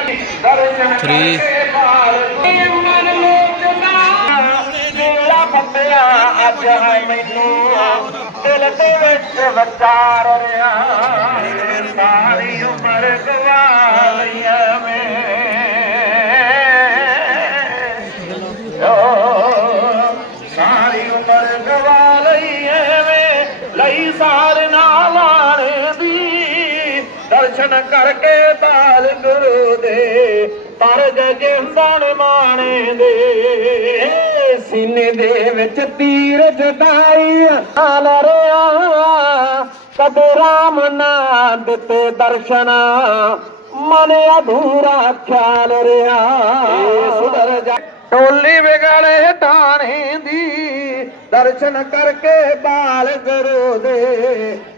3 ਮੇਰਾ ਬੰਦਿਆ ਅੱਜ ਹੈ ਮੈਨੂੰ ਦਿਲ ਦੇ ਵਿੱਚ ਵਿਚਾਰ ਰਿਹਾ ਦਰਸ਼ਨ ਕਰਕੇ ਬਾਲ ਗੁਰੂ ਦੇ। ਪਰ ਜਗਿੰਦਣ ਮਾਣੇ ਦੇ। ਸੀਨੇ ਦੇ ਵਿੱਚ ਤੀਰ ਜਦਾਈ ਹਾਲ ਰਿਆ। ਕਦੇ ਰਾਮ ਨਾ ਦਿੱਤੇ ਦਰਸ਼ਨ। ਮਨ ਅਧੂਰਾ ਖਿਆਲ ਰਿਹਾ ਸੁਧਰ ਜਾ। ਟੋਲੀ ਵਿਗੜੇ ਟਾਣੇ ਦੀ। ਦਰਸ਼ਨ ਕਰਕੇ ਬਾਲ ਗੁਰੂ ਦੇ।